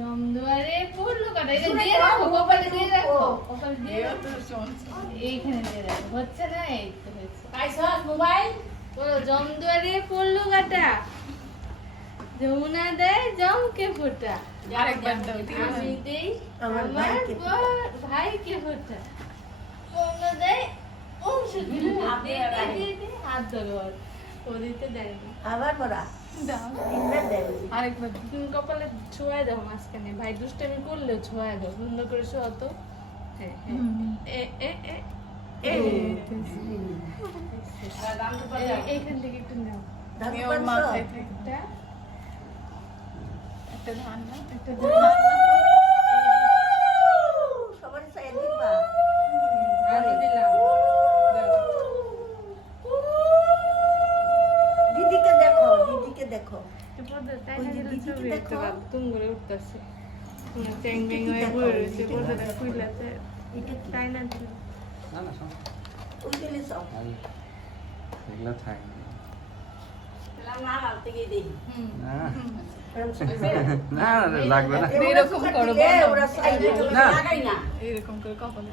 জমদুয়ারে পড়লো কাটা এটা দিয়ে রাখো কপালে দিয়ে রাখো কপালে দিয়ে রাখো এইখানে দিয়ে রাখো হচ্ছে না এই তো হচ্ছে পাইছস মোবাইল বলো জমদুয়ারে পড়লো কাটা যমুনা দেয় জমকে ফোঁটা আরেকবার দাও আমি দেই আমার আমার ভাইকে ভাইকে ফোঁটা অন্য দেয় হাত ধরো ও দিতে দেয় না আবার বড়া দাও তিনবার দেবে আরেকবার তুমি কপালে ছোঁয়া দাও মাঝখানে ভাই দুষ্টামি করলেও ছোঁয়া দাও সুন্দর করে ছোঁয়া তো হ্যাঁ হ্যাঁ এ এ এ এইখান থেকে একটু নাও আমিও মাথায় থাকি একটা একটা ধান না একটা সবার সাইড দিবা আরো দিলাম দিদিকে দেখো দিদিকে দেখো তাই ওই না যে দিলে দিদিকে ছবি দেখতে দেখো। পাবো তুমি করে উঠতেছে ট্যাং ব্যাং হয়ে দেখো, বয়ে রয়েছে দিদিকে পর্দাটা দেখো। খুললাতে এটা কি তাই না দিলে না না সমস্যা ওই দিলে সব নেই। এগুলো থাক না থেকে দিই হুম না না না, লাগবে না এরকম করো, ওরা সাইডে না। লাগাই না এরকম করে কপালে